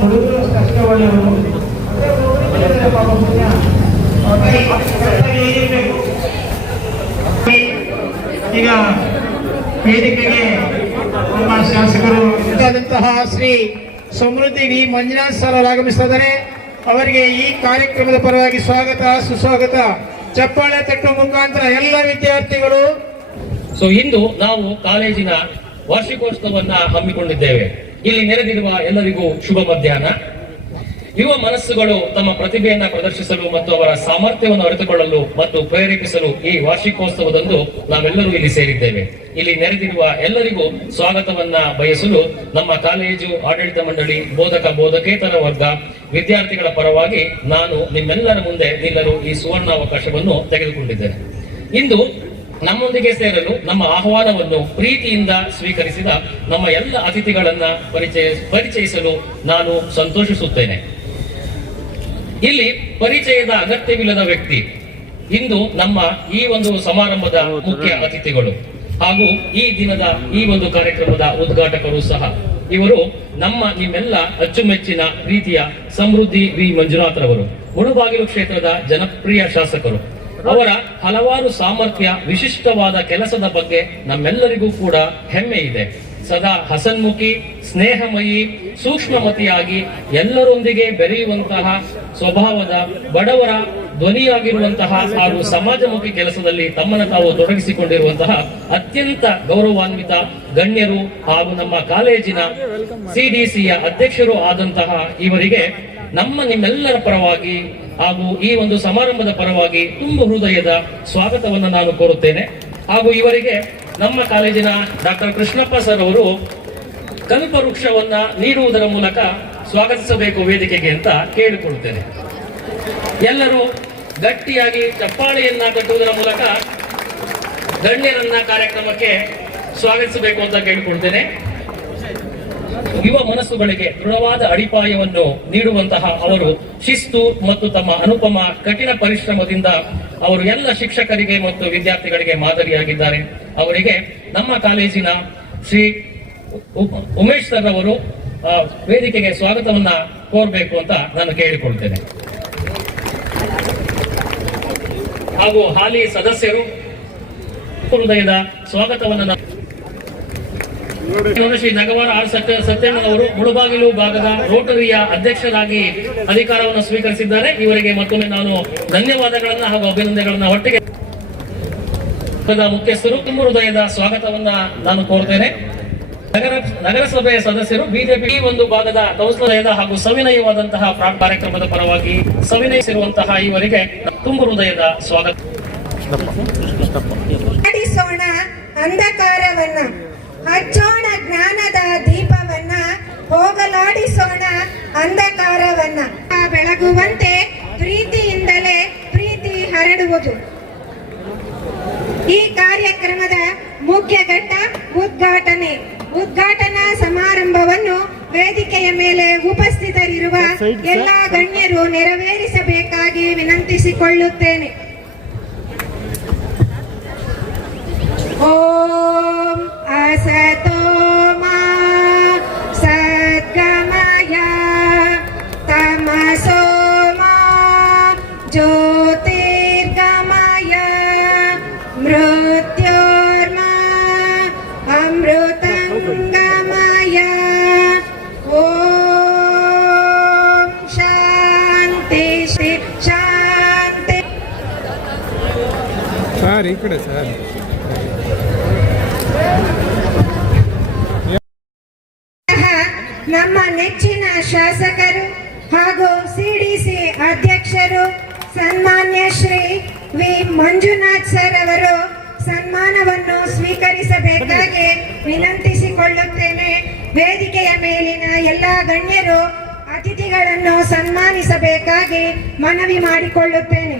ಹುಡುಗರು ಪಾಪ ಪುಣ್ಯ. ಕರೆಕ್ಟಾಗಿ ಈಗ ವೇದಿಕೆಗೆ ನಮ್ಮ ಶಾಸಕರು ಶ್ರೀ ಸಮೃದ್ಧಿ ವಿ ಮಂಜುನಾಥ್ ಸರ್ ಅವರು ಆಗಮಿಸಿದ್ದಾರೆ ಅವರಿಗೆ ಈ ಕಾರ್ಯಕ್ರಮದ ಪರವಾಗಿ ಸ್ವಾಗತ, ಸುಸ್ವಾಗತ. ಚಪ್ಪಾಳೆ ತಟ್ಟುವ ಮುಖಾಂತರ ಎಲ್ಲ ವಿದ್ಯಾರ್ಥಿಗಳು. ಸೊ ಇಂದು ನಾವು ಕಾಲೇಜಿನ ವಾರ್ಷಿಕೋತ್ಸವವನ್ನ ಹಮ್ಮಿಕೊಂಡಿದ್ದೇವೆ. ಇಲ್ಲಿ ನೆರೆದಿರುವ ಎಲ್ಲರಿಗೂ ಶುಭ ಮಧ್ಯಾಹ್ನ. ಯುವ ಮನಸ್ಸುಗಳು ತಮ್ಮ ಪ್ರತಿಭೆಯನ್ನ ಪ್ರದರ್ಶಿಸಲು ಮತ್ತು ಅವರ ಸಾಮರ್ಥ್ಯವನ್ನು ಅರಿತುಕೊಳ್ಳಲು ಮತ್ತು ಪ್ರೇರೇಪಿಸಲು ಈ ವಾರ್ಷಿಕೋತ್ಸವದಂದು ನಾವೆಲ್ಲರೂ ಇಲ್ಲಿ ಸೇರಿದ್ದೇವೆ. ಇಲ್ಲಿ ನೆರೆದಿರುವ ಎಲ್ಲರಿಗೂ ಸ್ವಾಗತವನ್ನ ಬಯಸಲು ನಮ್ಮ ಕಾಲೇಜು, ಆಡಳಿತ ಮಂಡಳಿ, ಬೋಧಕ, ಬೋಧಕೇತರ ವರ್ಗ, ವಿದ್ಯಾರ್ಥಿಗಳ ಪರವಾಗಿ ನಾನು ನಿಮ್ಮೆಲ್ಲರ ಮುಂದೆ ನಿಲ್ಲಲು ಈ ಸುವರ್ಣಾವಕಾಶವನ್ನು ತೆಗೆದುಕೊಂಡಿದ್ದೇನೆ. ಇಂದು ನಮ್ಮೊಂದಿಗೆ ಸೇರಲು ನಮ್ಮ ಆಹ್ವಾನವನ್ನು ಪ್ರೀತಿಯಿಂದ ಸ್ವೀಕರಿಸಿದ ನಮ್ಮ ಎಲ್ಲ ಅತಿಥಿಗಳನ್ನ ಪರಿಚಯ, ಪರಿಚಯಿಸಲು ನಾನು ಸಂತೋಷಿಸುತ್ತೇನೆ. ಇಲ್ಲಿ ಪರಿಚಯದ ಅಗತ್ಯವಿಲ್ಲದ ವ್ಯಕ್ತಿ ಇಂದು ನಮ್ಮ ಈ ಒಂದು ಸಮಾರಂಭದ ಮುಖ್ಯ ಅತಿಥಿಗಳು ಹಾಗೂ ಈ ದಿನದ ಈ ಒಂದು ಕಾರ್ಯಕ್ರಮದ ಉದ್ಘಾಟಕರು ಸಹ. ಇವರು ನಮ್ಮ ನಿಮ್ಮೆಲ್ಲ ಅಚ್ಚುಮೆಚ್ಚಿನ ರೀತಿಯ ಸಮೃದ್ಧಿ ವಿ. ಮಂಜುನಾಥ್ ರವರು, ಮುಳುಬಾಗಿಲು ಕ್ಷೇತ್ರದ ಜನಪ್ರಿಯ ಶಾಸಕರು. ಅವರ ಹಲವಾರು ಸಾಮರ್ಥ್ಯ, ವಿಶಿಷ್ಟವಾದ ಕೆಲಸದ ಬಗ್ಗೆ ನಮ್ಮೆಲ್ಲರಿಗೂ ಕೂಡ ಹೆಮ್ಮೆ ಇದೆ. ಸದಾ ಹಸನ್ಮುಖಿ, ಸ್ನೇಹಮಯಿ, ಸೂಕ್ಷ್ಮಮತಿಯಾಗಿ ಎಲ್ಲರೊಂದಿಗೆ ಬೆರೆಯುವಂತಹ ಸ್ವಭಾವದ ಬಡವರ ಧ್ವನಿಯಾಗಿರುವಂತಹ ಹಾಗೂ ಸಮಾಜಮುಖಿ ಕೆಲಸದಲ್ಲಿ ತಮ್ಮನ್ನು ತಾವು ತೊಡಗಿಸಿಕೊಂಡಿರುವಂತಹ ಅತ್ಯಂತ ಗೌರವಾನ್ವಿತ ಗಣ್ಯರು ಹಾಗೂ ನಮ್ಮ ಕಾಲೇಜಿನ ಸಿಡಿಸಿಯ ಅಧ್ಯಕ್ಷರು ಆದಂತಹ ಇವರಿಗೆ ನಮ್ಮ ನಿಮ್ಮೆಲ್ಲರ ಪರವಾಗಿ ಹಾಗೂ ಈ ಒಂದು ಸಮಾರಂಭದ ಪರವಾಗಿ ತುಂಬ ಹೃದಯದ ಸ್ವಾಗತವನ್ನು ನಾನು ಕೋರುತ್ತೇನೆ. ಹಾಗೂ ಇವರಿಗೆ ನಮ್ಮ ಕಾಲೇಜಿನ ಡಾಕ್ಟರ್ ಕೃಷ್ಣಪ್ಪ ಸರ್ ಅವರು ಕಲ್ಪವೃಕ್ಷವನ್ನ ನೀಡುವುದರ ಮೂಲಕ ಸ್ವಾಗತಿಸಬೇಕು ವೇದಿಕೆಗೆ ಅಂತ ಕೇಳಿಕೊಳ್ಳುತ್ತೇನೆ. ಎಲ್ಲರೂ ಗಟ್ಟಿಯಾಗಿ ಚಪ್ಪಾಳೆಯನ್ನ ಕಟ್ಟುವುದರ ಮೂಲಕ ಗಣ್ಯರನ್ನ ಕಾರ್ಯಕ್ರಮಕ್ಕೆ ಸ್ವಾಗತಿಸಬೇಕು ಅಂತ ಕೇಳಿಕೊಳ್ತೇನೆ ಯುವ ಮನಸ್ಸುಗಳಿಗೆ ದೃಢವಾದ ಅಡಿಪಾಯವನ್ನು ನೀಡುವಂತಹ ಅವರು ಶಿಸ್ತು ಮತ್ತು ತಮ್ಮ ಅನುಪಮ, ಕಠಿಣ ಪರಿಶ್ರಮದಿಂದ ಅವರು ಎಲ್ಲ ಶಿಕ್ಷಕರಿಗೆ ಮತ್ತು ವಿದ್ಯಾರ್ಥಿಗಳಿಗೆ ಮಾದರಿಯಾಗಿದ್ದಾರೆ. ಅವರಿಗೆ ನಮ್ಮ ಕಾಲೇಜಿನ ಶ್ರೀ ಉಮೇಶ್ ಸರ್ ಅವರು ವೇದಿಕೆಗೆ ಸ್ವಾಗತವನ್ನ ಕೋರಬೇಕು ಅಂತ ನಾನು ಕೇಳಿಕೊಳ್ತೇನೆ. ಹಾಗೂ ಹಾಲಿ ಸದಸ್ಯರು ಹೃದಯದ ಸ್ವಾಗತವನ್ನು ಶ್ರೀ ನಗವಾರ ಆರ್ ಸತ್ಯ ಸತ್ಯಣ್ಣನವರು ಮುಳುಬಾಗಿಲು ಭಾಗದ ರೋಟರಿಯ ಅಧ್ಯಕ್ಷರಾಗಿ ಅಧಿಕಾರವನ್ನು ಸ್ವೀಕರಿಸಿದ್ದಾರೆ. ಇವರಿಗೆ ಮತ್ತೊಮ್ಮೆ ನಾನು ಧನ್ಯವಾದಗಳನ್ನ ಹಾಗೂ ಅಭಿನಂದನೆಗಳನ್ನ ಒಟ್ಟಿಗೆ ಮುಖ್ಯಸ್ಥರು ತುಂಬ ಹೃದಯದ ಸ್ವಾಗತವನ್ನ ನಾನು ಕೋರ್ತೇನೆ ನಗರ ನಗರಸಭೆಯ ಸದಸ್ಯರು ಬಿಜೆಪಿ ಈ ಒಂದು ಭಾಗದ ಕೌನ್ಸಿಲರ್ ಹಾಗೂ ಸವಿನಯವಾದಂತಹ ಕಾರ್ಯಕ್ರಮದ ಪರವಾಗಿ ಸವಿನಯಿಸಿರುವಂತಹ ಇವರಿಗೆ ತುಂಬ ಹೃದಯದ ಸ್ವಾಗತ. ಅಂಧಕಾರವನ್ನ. ಹಚ್ಚೋಣ ಜ್ಞಾನದ ದೀಪವನ್ನ ಹೋಗಲಾಡಿಸೋಣ ಅಂಧಕಾರವನ್ನ. ಬೆಳಗುವಂತೆ ಪ್ರೀತಿಯಿಂದಲೇ ಪ್ರೀತಿ ಹರಡುವುದು. ಈ ಕಾರ್ಯಕ್ರಮದ ಮುಖ್ಯ ಘಟ್ಟ ಉದ್ಘಾಟನೆ. ಉದ್ಘಾಟನಾ ಸಮಾರಂಭವನ್ನು ವೇದಿಕೆಯ ಮೇಲೆ ಉಪಸ್ಥಿತರಿರುವ ಎಲ್ಲ ಗಣ್ಯರು ನೆರವೇರಿಸಬೇಕಾಗಿ ವಿನಂತಿಸಿಕೊಳ್ಳುತ್ತೇನೆ. ಸರ್, ಈ ಕಡೆ ಸರ್. ನಮ್ಮ ನೆಚ್ಚಿನ ಶಾಸಕರು ಹಾಗೂ ಸಿಡಿಸಿ ಅಧ್ಯಕ್ಷರು ಸನ್ಮಾನ್ಯ ಶ್ರೀ ವಿ ಮಂಜುನಾಥ್ ಸರ್ ಅವರು ಸನ್ಮಾನವನ್ನು ಸ್ವೀಕರಿಸಬೇಕಾಗಿ ವಿನಂತಿಸಿಕೊಳ್ಳುತ್ತೇನೆ. ವೇದಿಕೆಯ ಮೇಲಿನ ಎಲ್ಲ ಗಣ್ಯರು ಅತಿಥಿಗಳನ್ನು ಸನ್ಮಾನಿಸಬೇಕಾಗಿ ಮನವಿ ಮಾಡಿಕೊಳ್ಳುತ್ತೇನೆ.